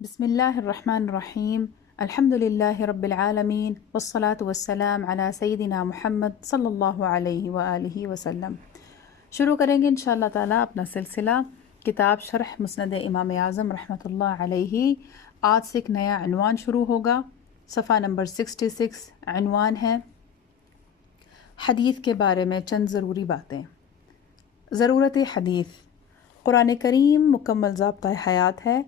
بسم الله الرحمن الرحیم الحمد للہ رب العالمین والصلاة والسلام علی سیدنا محمد صلی اللہ علیہ وآلہ وسلم۔ شروع کریں گے انشاءاللہ تعالیٰ اپنا سلسلہ کتاب شرح مسند امام اعظم رحمۃ اللہ علیہ۔ آج سے ایک نیا عنوان شروع ہوگا، صفحہ نمبر 66۔ عنوان ہے حدیث کے بارے میں چند ضروری باتیں۔ ضرورت حدیث۔ قرآن کریم مکمل ضابطۂ حیات ہے،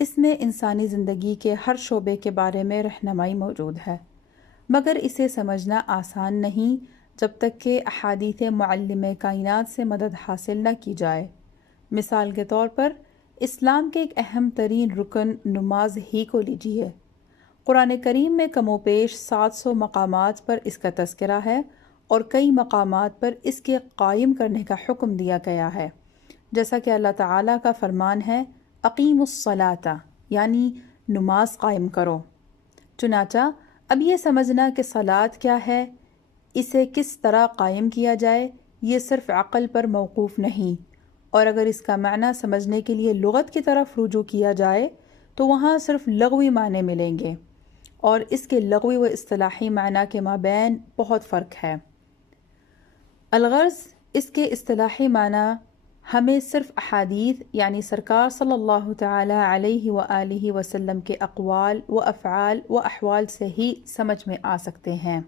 اس میں انسانی زندگی کے ہر شعبے کے بارے میں رہنمائی موجود ہے، مگر اسے سمجھنا آسان نہیں جب تک کہ احادیث معلم کائنات سے مدد حاصل نہ کی جائے۔ مثال کے طور پر اسلام کے ایک اہم ترین رکن نماز ہی کو لیجیے۔ قرآن کریم میں کم و بیش 700 مقامات پر اس کا تذکرہ ہے اور کئی مقامات پر اس کے قائم کرنے کا حکم دیا گیا ہے، جیسا کہ اللہ تعالیٰ کا فرمان ہے اقیم الصلاۃ، یعنی نماز قائم کرو۔ چنانچہ اب یہ سمجھنا کہ صلاۃ کیا ہے، اسے کس طرح قائم کیا جائے، یہ صرف عقل پر موقوف نہیں، اور اگر اس کا معنی سمجھنے کے لیے لغت کی طرف رجوع کیا جائے تو وہاں صرف لغوی معنی ملیں گے، اور اس کے لغوی و اصطلاحی معنی کے مابین بہت فرق ہے۔ الغرض اس کے اصطلاحی معنی ہمیں صرف احادیث یعنی سرکار صلی اللہ تعالی علیہ وآلہ وسلم کے اقوال و افعال و احوال سے ہی سمجھ میں آ سکتے ہیں۔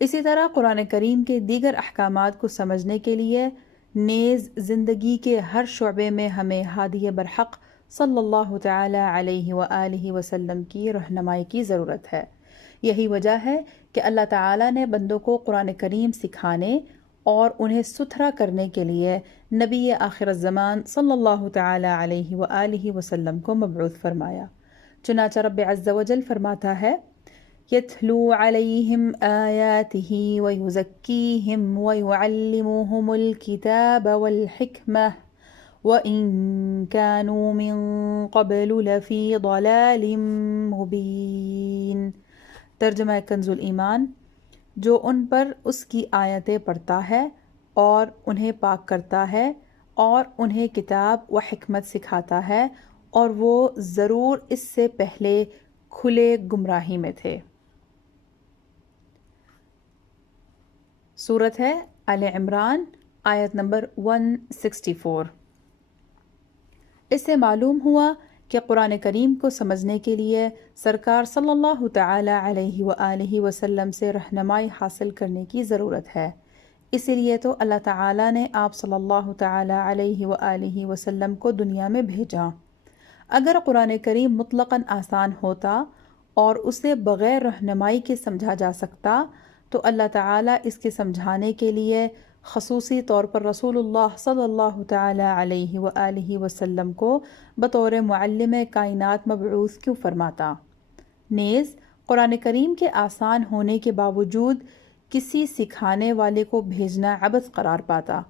اسی طرح قرآن کریم کے دیگر احکامات کو سمجھنے کے لیے نیز زندگی کے ہر شعبے میں ہمیں ہادی برحق صلی اللہ تعالی علیہ وآلہ وسلم کی رہنمائی کی ضرورت ہے۔ یہی وجہ ہے کہ اللہ تعالیٰ نے بندوں کو قرآن کریم سکھانے اور انہیں ستھرا کرنے کے لیے نبی آخر الزمان صلی اللہ تعالی علیہ وآلہ وسلم کو مبعوث فرمایا۔ چنانچہ رب عز و جل فرماتا ہے یتلو علیہم آیاتہ ویزکیہم ویعلمہم الکتاب والحکمہ وَإِن كَانُوا مِن قَبْلُ لَفِي ضَلَالٍ مُبِينٍ۔ ترجمہ کنز الایمان۔ جو ان پر اس کی آیتیں پڑھتا ہے اور انہیں پاک کرتا ہے اور انہیں کتاب و حکمت سکھاتا ہے، اور وہ ضرور اس سے پہلے کھلے گمراہی میں تھے۔ سورت ہے آل عمران، آیت نمبر 164۔ اس سے معلوم ہوا کہ قرآن کریم کو سمجھنے کے لیے سرکار صلی اللہ تعالی علیہ وآلہ وسلم سے رہنمائی حاصل کرنے کی ضرورت ہے۔ اسی لیے تو اللہ تعالیٰ نے آپ صلی اللہ تعالی علیہ وآلہ وسلم کو دنیا میں بھیجا۔ اگر قرآن کریم مطلقاً آسان ہوتا اور اسے بغیر رہنمائی کے سمجھا جا سکتا تو اللہ تعالیٰ اس کے سمجھانے کے لیے خصوصی طور پر رسول اللہ صلی اللہ تعالی علیہ وآلہ وسلم کو بطور معلم کائنات مبعوث کیوں فرماتا؟ نیز قرآن کریم کے آسان ہونے کے باوجود کسی سکھانے والے کو بھیجنا عبث قرار پاتا،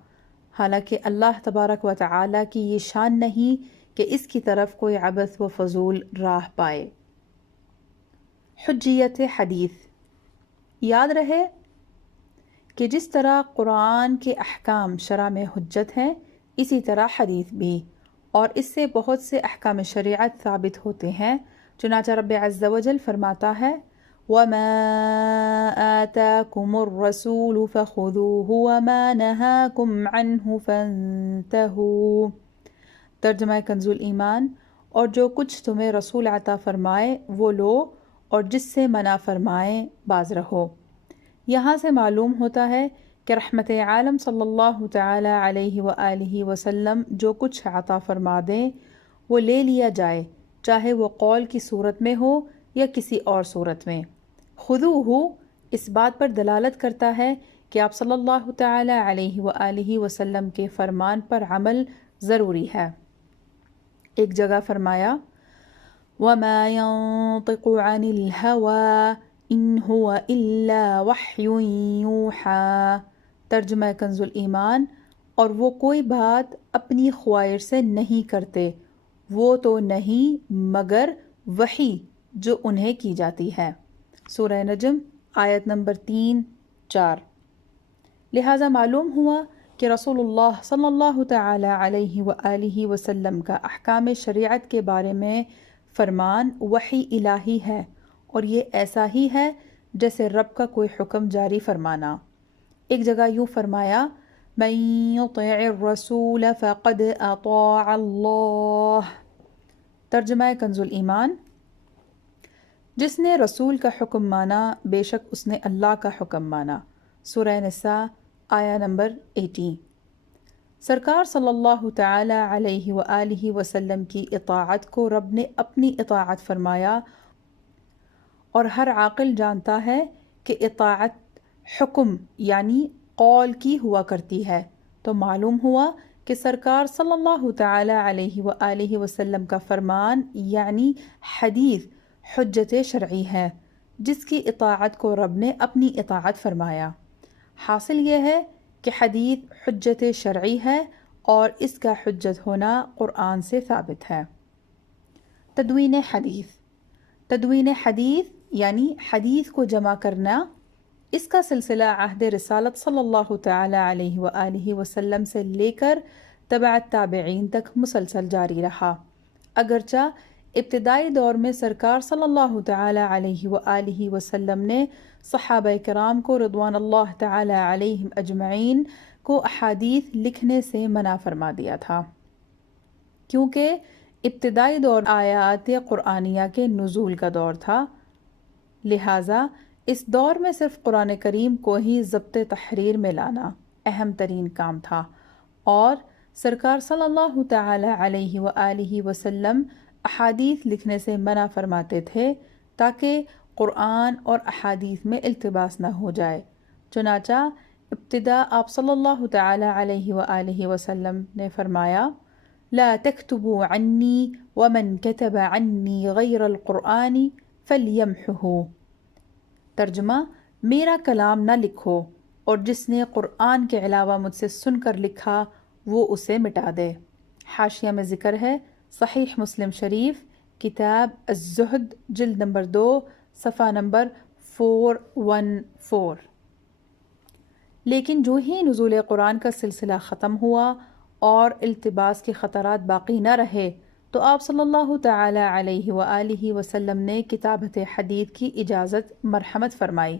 حالانکہ اللہ تبارک و تعالی کی یہ شان نہیں کہ اس کی طرف کوئی عبث و فضول راہ پائے۔ حجیت حدیث۔ یاد رہے کہ جس طرح قرآن کے احکام شرع میں حجت ہیں، اسی طرح حدیث بھی، اور اس سے بہت سے احکام شریعت ثابت ہوتے ہیں۔ چنانچہ رب عز و جل فرماتا ہے وَمَا آتَاكُمُ الرَّسُولُ فَخُذُوهُ وَمَا نَهَاكُمْ عَنْهُ فَانْتَهُوا۔ ترجمہ کنز الایمان۔ اور جو کچھ تمہیں رسول عطا فرمائے وہ لو، اور جس سے منع فرمائے باز رہو۔ یہاں سے معلوم ہوتا ہے کہ رحمت عالم صلی اللہ تعالی علیہ وآلہ وسلم جو کچھ عطا فرما دیں وہ لے لیا جائے، چاہے وہ قول کی صورت میں ہو یا کسی اور صورت میں۔ خذوہ اس بات پر دلالت کرتا ہے کہ آپ صلی اللہ تعالی علیہ وآلہ وسلم کے فرمان پر عمل ضروری ہے۔ ایک جگہ فرمایا وَمَا يَنطِقُ عَنِ الْهَوَىٰ إِنْ هُوَ إِلَّا وَحْيٌ يُوحَىٰ۔ ترجمہ کنز الایمان۔ اور وہ کوئی بات اپنی خواہش سے نہیں کرتے، وہ تو نہیں مگر وحی جو انہیں کی جاتی ہے۔ سورہ نجم، آیت نمبر 3-4۔ لہٰذا معلوم ہوا کہ رسول اللہ صلی اللہ تعالی علیہ وآلہ وسلم کا احکام شریعت کے بارے میں فرمان وحی الہی ہے، اور یہ ایسا ہی ہے جیسے رب کا کوئی حکم جاری فرمانا۔ ایک جگہ یوں فرمایا، من یطع الرسول فقد اطاع اللہ۔ ترجمہ کنز الایمان، جس نے رسول کا حکم مانا بے شک اس نے اللہ کا حکم مانا۔ سورہ نساء آیہ نمبر 18۔ سرکار صلی اللہ تعالی علیہ وآلہ وسلم کی اطاعت کو رب نے اپنی اطاعت فرمایا، اور ہر عاقل جانتا ہے کہ اطاعت حکم یعنی قول کی ہوا کرتی ہے، تو معلوم ہوا کہ سرکار صلی اللہ تعالی علیہ وآلہ وسلم کا فرمان یعنی حدیث حجت شرعی ہے، جس کی اطاعت کو رب نے اپنی اطاعت فرمایا۔ حاصل یہ ہے کہ حدیث حجت شرعی ہے، اور اس کا حجت ہونا قرآن سے ثابت ہے۔ تدوین حدیث۔ تدوین حدیث یعنی حدیث کو جمع کرنا، اس کا سلسلہ عہد رسالت صلی اللہ تعالی علیہ وآلہ وسلم سے لے کر تبع تابعین تک مسلسل جاری رہا۔ اگرچہ ابتدائی دور میں سرکار صلی اللہ تعالی علیہ وآلہ وسلم نے صحابہ کرام کو رضوان اللہ تعالی علیہم اجمعین کو احادیث لکھنے سے منع فرما دیا تھا، کیونکہ ابتدائی دور آیات قرآنیہ کے نزول کا دور تھا، لہٰذا اس دور میں صرف قرآن کریم کو ہی ضبط تحریر میں لانا اہم ترین کام تھا، اور سرکار صلی اللہ تعالی علیہ وآلہ وسلم احادیث لکھنے سے منع فرماتے تھے تاکہ قرآن اور احادیث میں التباس نہ ہو جائے۔ چنانچہ ابتدا آپ صلی اللہ تعالی علیہ وآلہ وسلم نے فرمایا، لا تكتبوا عني ومن كتب عني غير القرآن فليمحه۔ ترجمہ، میرا کلام نہ لکھو، اور جس نے قرآن کے علاوہ مجھ سے سن کر لکھا وہ اسے مٹا دے۔ حاشیہ میں ذکر ہے، صحیح مسلم شریف کتاب الزہد جلد نمبر 2 صفحہ نمبر 414۔ لیکن جو ہی نزول قرآن کا سلسلہ ختم ہوا اور التباس کے خطرات باقی نہ رہے، تو آپ صلی اللہ تعالی علیہ وآلہ وسلم نے کتابت حدیث کی اجازت مرحمت فرمائی۔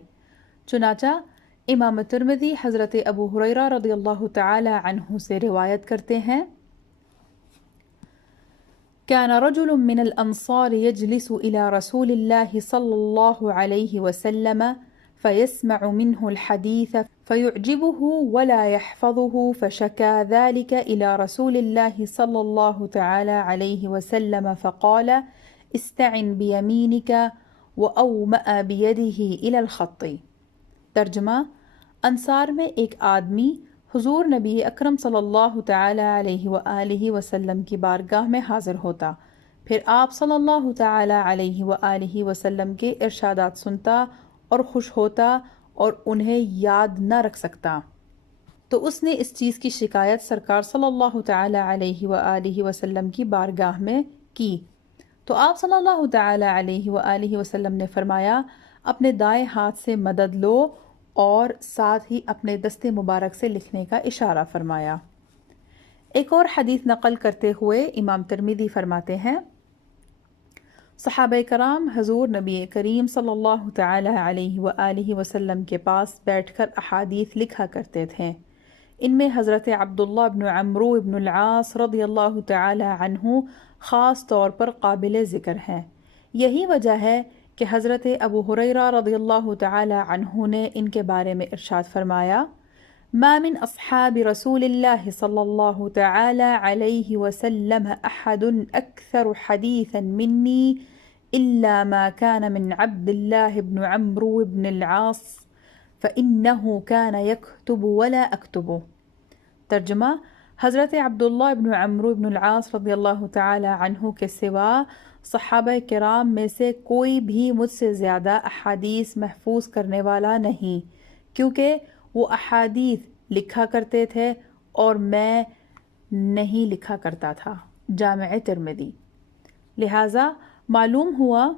چنانچہ امام ترمذی حضرت ابو ہریرہ رضی اللہ تعالی عنہ سے روایت کرتے ہیں، كان رجل من الأنصار يجلس إلى رسول الله صلى الله عليه وسلم فيسمع منه الحديث فيعجبه ولا يحفظه، فشكى ذلك إلى رسول الله صلى الله تعالى عليه وسلم فقال استعن بيمينك وأومأ بيده إلى الخط۔ ترجمہ، انصار میں ایک آدمی حضور نبی اکرم صلی اللہ تعالی علیہ وآلہ وسلم کی بارگاہ میں حاضر ہوتا، پھر آپ صلی اللہ تعالی علیہ وآلہ وسلم کے ارشادات سنتا اور خوش ہوتا اور انہیں یاد نہ رکھ سکتا، تو اس نے اس چیز کی شکایت سرکار صلی اللہ تعالی علیہ وآلہ وسلم کی بارگاہ میں کی، تو آپ صلی اللہ تعالی علیہ وآلہ وسلم نے فرمایا، اپنے دائیں ہاتھ سے مدد لو، اور ساتھ ہی اپنے دست مبارک سے لکھنے کا اشارہ فرمایا۔ ایک اور حدیث نقل کرتے ہوئے امام ترمذی فرماتے ہیں، صحابہ کرام حضور نبی کریم صلی اللہ تعالی علیہ وآلہ وسلم کے پاس بیٹھ کر احادیث لکھا کرتے تھے۔ ان میں حضرت عبداللہ بن عمرو بن العاص رضی اللہ تعالی عنہ خاص طور پر قابل ذکر ہیں۔ یہی وجہ ہے کہ حضرت ابو ہریرہ رضی اللہ تعالی عنہ نے ان کے بارے میں ارشاد فرمایا، ما من اصحاب رسول اللہ صلی اللہ تعالی علیہ وسلم احد اکثر حدیثا منی الا ما كان من عبد الله بن عمرو بن العاص فإنه كان يكتب ولا أكتب۔ ترجمہ، حضرت عبداللہ بن عمرو بن العاص رضی اللہ تعالی عنہ کے سوا صحابہ کرام میں سے کوئی بھی مجھ سے زیادہ احادیث محفوظ کرنے والا نہیں، کیونکہ وہ احادیث لکھا کرتے تھے اور میں نہیں لکھا کرتا تھا۔ جامع ترمذی۔ لہٰذا معلوم ہوا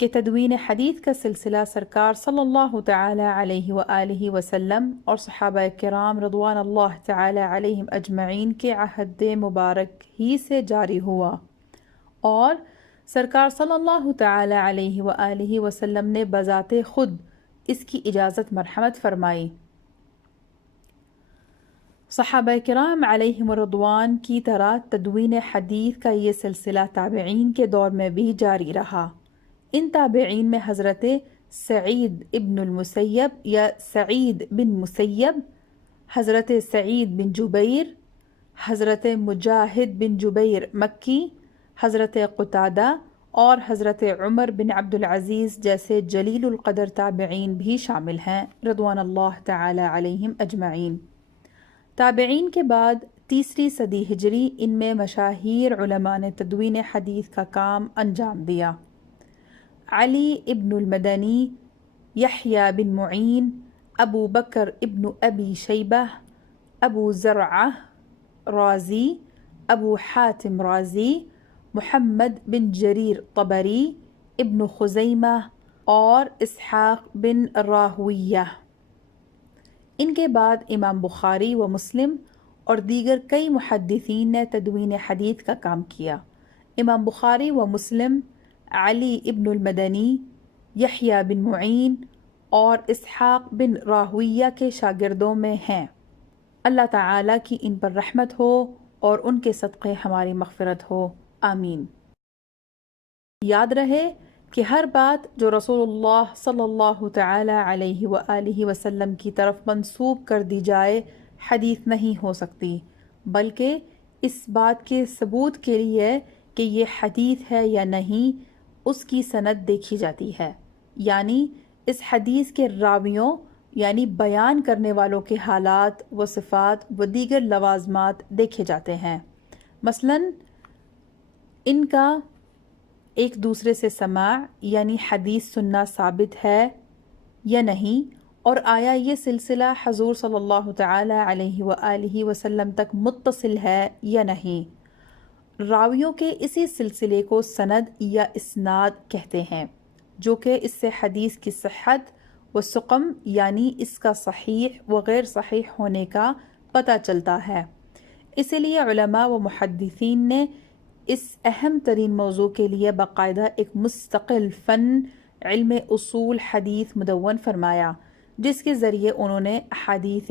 کہ تدوین حدیث کا سلسلہ سرکار صلی اللہ تعالی علیہ وآلہ وسلم اور صحابہ کرام رضوان اللہ تعالی علیہم اجمعین کے عہد مبارک ہی سے جاری ہوا، اور سرکار صلی اللہ تعالی علیہ وآلہ وسلم نے بذات خود اس کی اجازت مرحمت فرمائی۔ صحابہ کرام علیہم رضوان کی طرح تدوین حدیث کا یہ سلسلہ تابعین کے دور میں بھی جاری رہا۔ ان تابعین میں حضرت سعید ابن المسیب یا سعید بن مسیب، حضرت سعید بن جبیر، حضرت مجاہد بن جبیر مکی، حضرت قتادہ اور حضرت عمر بن عبد العزیز جیسے جلیل القدر تابعین بھی شامل ہیں رضوان اللہ تعالی علیہم اجمعین۔ تابعین کے بعد تیسری صدی ہجری ان میں مشاہیر علماء نے تدوین حدیث کا کام انجام دیا۔ علی ابن المدنی، یحییٰ بن معین، ابو بکر ابن ابی شیبہ، ابو زرعہ رازی، ابو حاتم رازی، محمد بن جریر طبری، ابن خزیمہ اور اسحاق بن راہویہ۔ ان کے بعد امام بخاری و مسلم اور دیگر کئی محدثین نے تدوین حدیث کا کام کیا۔ امام بخاری و مسلم علی ابن المدنی، یحییٰ بن معین اور اسحاق بن راہویہ کے شاگردوں میں ہیں۔ اللہ تعالیٰ کی ان پر رحمت ہو اور ان کے صدقے ہماری مغفرت ہو، آمین۔ یاد رہے کہ ہر بات جو رسول اللہ صلی اللہ تعالی علیہ وآلہ وسلم کی طرف منسوب کر دی جائے حدیث نہیں ہو سکتی، بلکہ اس بات کے ثبوت کے لیے کہ یہ حدیث ہے یا نہیں اس کی سند دیکھی جاتی ہے، یعنی اس حدیث کے راویوں یعنی بیان کرنے والوں کے حالات و صفات و دیگر لوازمات دیکھے جاتے ہیں۔ مثلاً ان کا ایک دوسرے سے سماع یعنی حدیث سننا ثابت ہے یا نہیں، اور آیا یہ سلسلہ حضور صلی اللہ تعالی علیہ وآلہ وسلم تک متصل ہے یا نہیں۔ راویوں کے اسی سلسلے کو سند یا اسناد کہتے ہیں، جو کہ اس سے حدیث کی صحت و سقم یعنی اس کا صحیح و غیر صحیح ہونے کا پتہ چلتا ہے۔ اسی لیے علماء و محدثین نے اس اہم ترین موضوع کے لیے باقاعدہ ایک مستقل فن علم اصول حدیث مدون فرمایا، جس کے ذریعے انہوں نے احادیث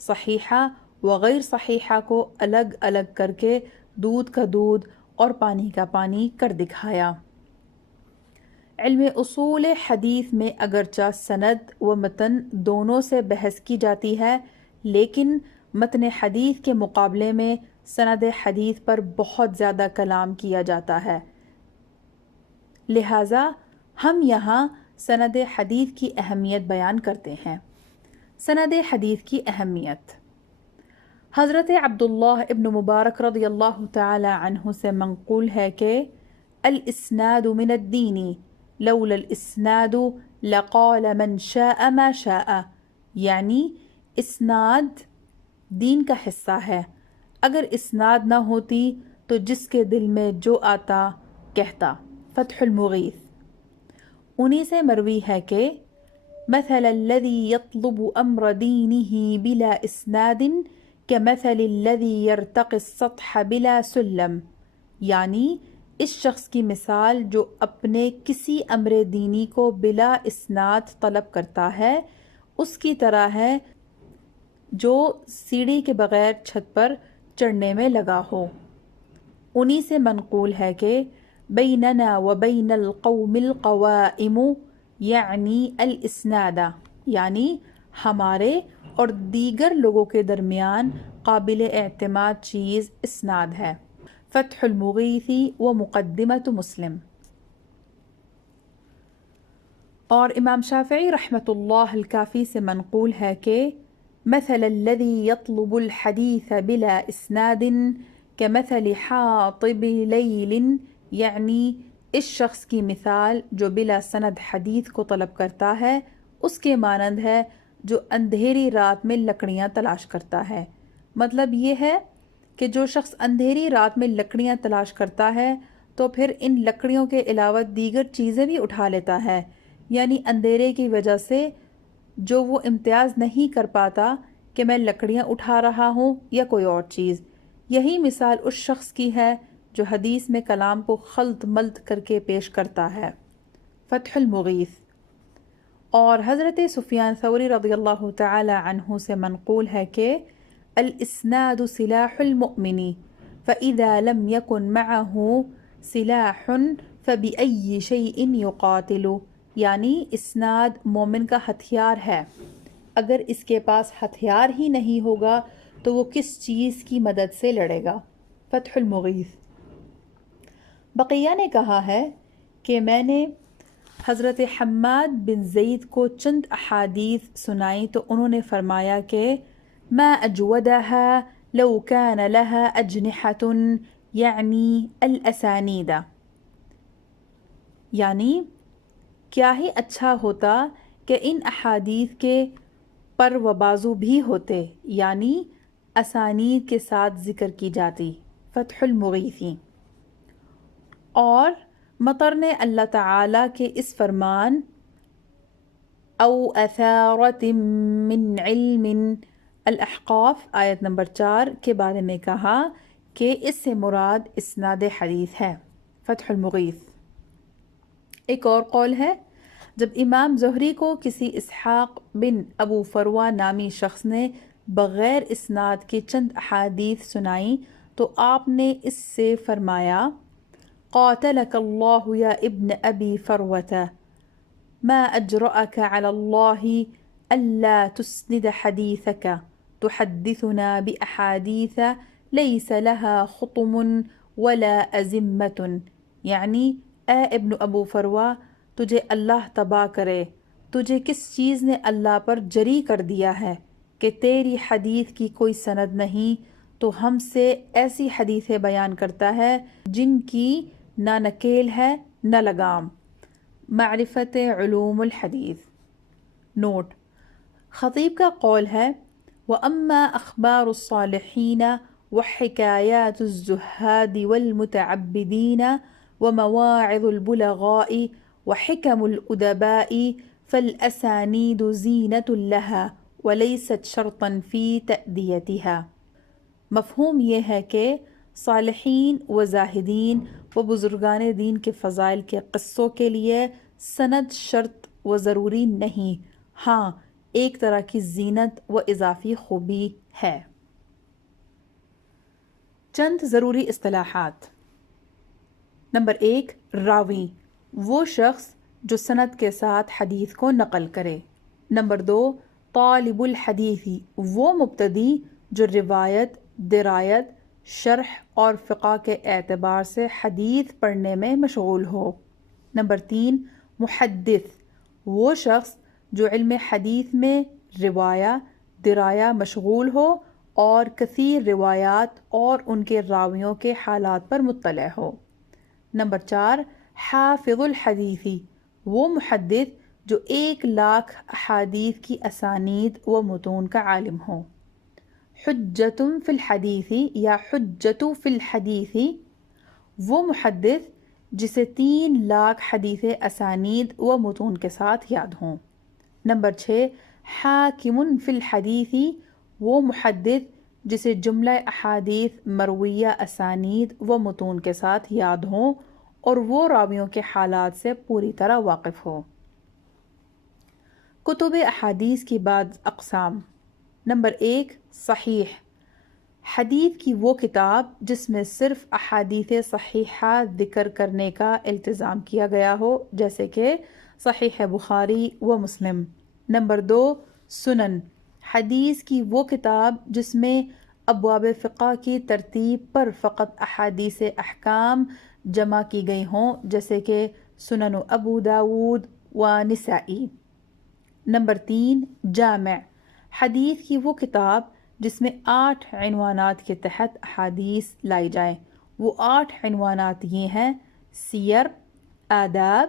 صحیحہ و غیر صحیحہ کو الگ الگ کر کے دودھ کا دودھ اور پانی کا پانی کر دکھایا۔ علم اصول حدیث میں اگرچہ سند و متن دونوں سے بحث کی جاتی ہے، لیکن متن حدیث کے مقابلے میں سند حدیث پر بہت زیادہ کلام کیا جاتا ہے، لہٰذا ہم یہاں سند حدیث کی اہمیت بیان کرتے ہیں۔ سند حدیث کی اہمیت۔ حضرت عبداللہ ابن مبارک رضی اللہ تعالی عنہ سے منقول ہے کہ الاسناد من الدین لولا الاسناد لقال من شاء ما شاء، یعنی اسناد دین کا حصہ ہے، اگر اسناد نہ ہوتی تو جس کے دل میں جو آتا کہتا۔ فتح المغیث۔ انہی سے مروی ہے کہ مثل الذي يطلب امر دینه بلا اسناد كمثل الذي يرتقي السطح بلا سلم، یعنی اس شخص کی مثال جو اپنے کسی امر دینی کو بلا اسناد طلب کرتا ہے اس کی طرح ہے جو سیڑھی کے بغیر چھت پر چڑھنے میں لگا ہو۔ انہی سے منقول ہے کہ بیننا وبین القوم القوائم، یعنی الاسناد، یعنی ہمارے اور دیگر لوگوں کے درمیان قابل اعتماد چیز اسناد ہے۔ فتح المغیث و مقدمۃ مسلم۔ اور امام شافعی رحمۃ اللہ الکافی سے منقول ہے کہ مثل الذي يطلب الحديث بلا اسناد كمثل حاطب ليل، یعنی اس شخص کی مثال جو بلا سند حدیث کو طلب کرتا ہے اس کے مانند ہے جو اندھیری رات میں لکڑیاں تلاش کرتا ہے۔ مطلب یہ ہے کہ جو شخص اندھیری رات میں لکڑیاں تلاش کرتا ہے تو پھر ان لکڑیوں کے علاوہ دیگر چیزیں بھی اٹھا لیتا ہے، یعنی اندھیرے کی وجہ سے جو وہ امتیاز نہیں کر پاتا کہ میں لکڑیاں اٹھا رہا ہوں یا کوئی اور چیز۔ یہی مثال اس شخص کی ہے جو حدیث میں کلام کو خلط ملط کر کے پیش کرتا ہے۔ فتح المغیث۔ اور حضرت سفیان ثوری رضی اللہ تعالی عنہ سے منقول ہے کہ الاسناد سلاح المؤمن فإذا لم يكن معه سلاح فبأي شيء يقاتل، یعنی اسناد مومن کا ہتھیار ہے، اگر اس کے پاس ہتھیار ہی نہیں ہوگا تو وہ کس چیز کی مدد سے لڑے گا۔ فتح المغیث۔ بقیہ نے کہا ہے کہ میں نے حضرت حماد بن زید کو چند احادیث سنائی تو انہوں نے فرمایا کہ ما اجودها لو كان لها اجنحة یعنی الاسانید، یعنی کیا ہی اچھا ہوتا کہ ان احادیث کے پر و بازو بھی ہوتے، یعنی اسانید کے ساتھ ذکر کی جاتی۔ فتح المغیثی۔ اور مطر نے اللہ تعالیٰ کے اس فرمان او اثارت من علم الاحقاف آیت نمبر 4 کے بارے میں کہا کہ اس سے مراد اسناد حدیث ہے۔ فتح المغیث۔ ایک اور قول ہے، جب امام زہری کو کسی اسحاق بن ابو فروہ نامی شخص نے بغیر اسناد کے چند احادیث سنائیں تو آپ نے اس سے فرمایا قاتلک اللہ یا ابن ابی فروة ما اجرأک علی اللہ الا تسند حدیثک تحدثنا باحادیث لیس لها خطم ولا ازمت، یعنی اے ابن ابو فروہ، تجھے اللہ تباہ کرے، تجھے کس چیز نے اللہ پر جری کر دیا ہے کہ تیری حدیث کی کوئی سند نہیں، تو ہم سے ایسی حدیثیں بیان کرتا ہے جن کی نہ نکیل ہے نہ لگام۔ معرفت علوم الحدیث۔ نوٹ: خطیب کا قول ہے وَأَمَّا أَخْبَارُ الصَّالِحِينَ وَحِكَايَاتُ الزُّهَّادِ وَالْمُتَعَبِّدِينَ وَمَوَاعِظُ الْبُلَغَاءِ وَحِكَمُ الْأُدَبَاءِ فَالْأَسَانِيدُ زِينَةٌ لَهَا وَلَيْسَتْ شَرْطًا فِي تَأْدِيَتِهَا۔ مفہوم یہ ہے کہ صالحین و زاہدین و بزرگان دین کے فضائل کے قصوں کے لیے سند شرط و ضروری نہیں، ہاں ایک طرح کی زینت و اضافی خوبی ہے۔ چند ضروری اصطلاحات۔ نمبر 1، راوی، وہ شخص جو سند کے ساتھ حدیث کو نقل کرے۔ نمبر 2، طالب الحدیث، وہ مبتدی جو روایت، درایت، شرح اور فقہ کے اعتبار سے حدیث پڑھنے میں مشغول ہو۔ نمبر 3، محدث، وہ شخص جو علم حدیث میں روایہ، درایا مشغول ہو اور کثیر روایات اور ان کے راویوں کے حالات پر مطلع ہو۔ نمبر 4، حافظ الحدیث، وہ محدث جو 1,00,000 احادیث کی اسانید و متون کا عالم ہو۔ حجۃ فی الحدیث یا حجۃ فی الحدیث، وہ محدث جسے 3,00,000 حدیث اسانید و متون کے ساتھ یاد ہوں۔ نمبر 6، حاکم فی الحدیث، وہ محدث جسے جملہ احادیث مرویہ اسانید و متون کے ساتھ یاد ہوں اور وہ راویوں کے حالات سے پوری طرح واقف ہو۔ کتب احادیث کی بعض اقسام۔ نمبر 1، صحیح، حدیث کی وہ کتاب جس میں صرف احادیث صحیحہ ذکر کرنے کا التزام کیا گیا ہو، جیسے کہ صحیح بخاری و مسلم۔ نمبر 2، سنن، حدیث کی وہ کتاب جس میں ابواب فقہ کی ترتیب پر فقط احادیث احکام جمع کی گئی ہوں، جیسے کہ سنن ابو داود و نسائی۔ نمبر 3، جامع، حدیث کی وہ کتاب جس میں 8 عنوانات کے تحت احادیث لائی جائیں۔ وہ 8 عنوانات یہ ہیں: سیر، آداب،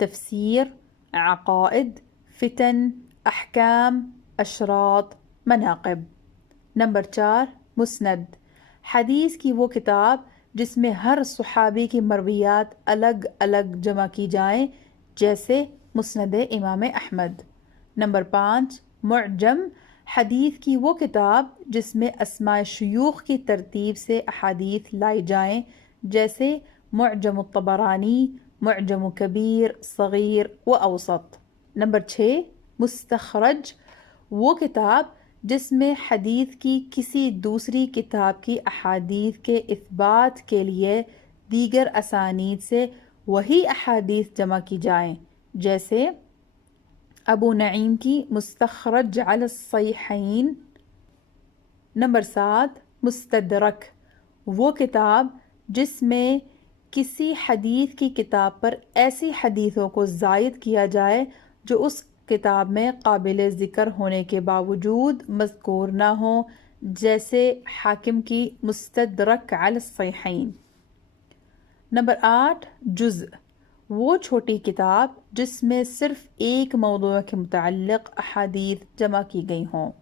تفسیر، عقائد، فتن، احکام، اشراط، مناقب۔ نمبر 4، مسند، حدیث کی وہ کتاب جس میں ہر صحابی کی مرویات الگ الگ جمع کی جائیں، جیسے مسند امام احمد۔ نمبر 5، معجم، حدیث کی وہ کتاب جس میں اسماء شیوخ کی ترتیب سے احادیث لائی جائیں، جیسے معجم الطبرانی، معجم کبیر، صغیر و اوسط۔ نمبر 6، مستخرج، وہ کتاب جس میں حدیث کی کسی دوسری کتاب کی احادیث کے اثبات کے لیے دیگر اسانید سے وہی احادیث جمع کی جائیں، جیسے ابو نعیم کی مستخرج علی الصحیحین۔ نمبر 7، مستدرک، وہ کتاب جس میں کسی حدیث کی کتاب پر ایسی حدیثوں کو زائد کیا جائے جو اس کتاب میں قابل ذکر ہونے کے باوجود مذکور نہ ہوں، جیسے حاکم کی مستدرک علی الصحیحین۔ نمبر 8، جزء، وہ چھوٹی کتاب جس میں صرف ایک موضوع کے متعلق احادیث جمع کی گئی ہوں۔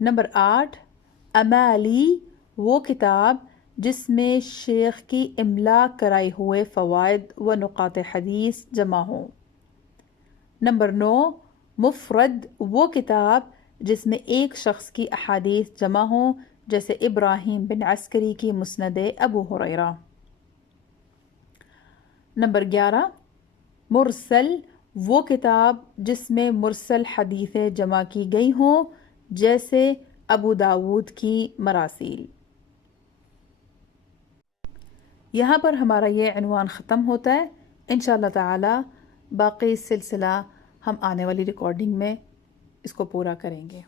نمبر 8، امالی، وہ کتاب جس میں شیخ کی املا کرائے ہوئے فوائد و نقاط حدیث جمع ہوں۔ نمبر 9، مفرد، وہ کتاب جس میں ایک شخص کی احادیث جمع ہوں، جیسے ابراہیم بن عسکری کی مسند ابو ہریرہ۔ نمبر 11، مرسل، وہ کتاب جس میں مرسل حدیثیں جمع کی گئی ہوں، جیسے ابو داود کی مراسیل۔ یہاں پر ہمارا یہ عنوان ختم ہوتا ہے۔ انشاءاللہ تعالی باقی سلسلہ ہم آنے والی ریکارڈنگ میں اس کو پورا کریں گے۔